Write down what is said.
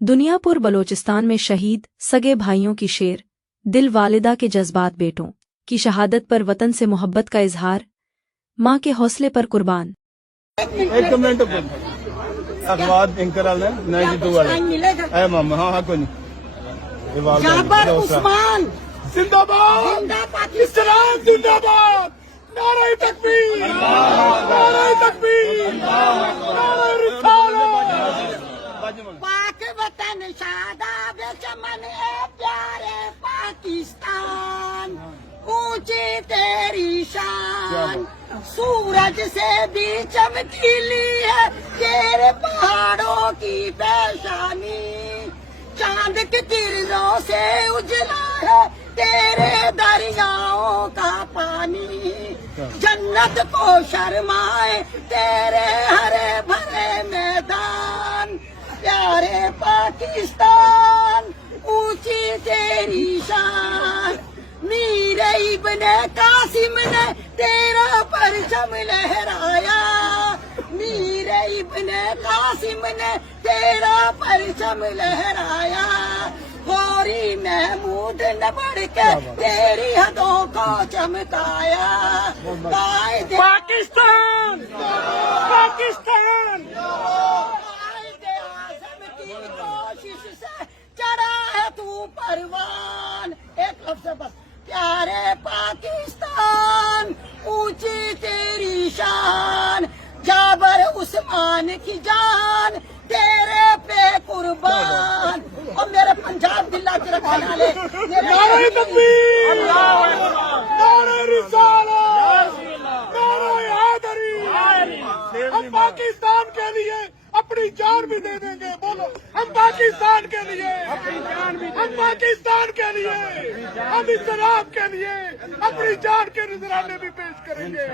दुनियापुर बलोचिस्तान में शहीद सगे भाइयों की शेर दिल वालिदा के जज्बात बेटों की शहादत पर वतन से मोहब्बत का इजहार माँ के हौसले पर कुर्बान। एक मिनट अखबार एंकर वाले नहीं जीतू वाले ऐ मामा हाँ कोई नहीं जाबर उस्मान जिंदाबाद इस्लाम जिंदाबाद नारे तकबीर नारे तकबीर नारे रिसालत पाक वतन शादाब चमन ए प्यारे पाकिस्तान ऊंची तेरी शान सूरज से भी चमकीली है तेरे पहाड़ों की पेशानी चांद के किरणों से उजला है तेरे दरियाओं का पानी जन्नत को शर्माए तेरे हरे भरे मैदान प्यारे पाकिस्तान ऊंची तेरी शान मीर इब्ने कासिम ने तेरा परचम लहराया मीर इब्ने कासिम ने तेरा परचम लहराया गौरी महमूद ने बढ़ के तेरी हदों को चमकाया पाकिस्तान पाकिस्तान कोशिश से चढ़ा है तू परवान एक लफ्ज़ बस प्यारे पाकिस्तान ऊंची तेरी शान जाबर उस्मान की जान तेरे पे कुर्बान और मेरे पंजाब जिला के रखने वाले नारे तकबीर नारे रिसालत नारे हैदरी हम पाकिस्तान के लिए अपनी जान भी दे देंगे बोलो हम पाकिस्तान के लिए हम पाकिस्तान के लिए हम इस्लाम के लिए अपनी जान के नजराने भी पेश करेंगे।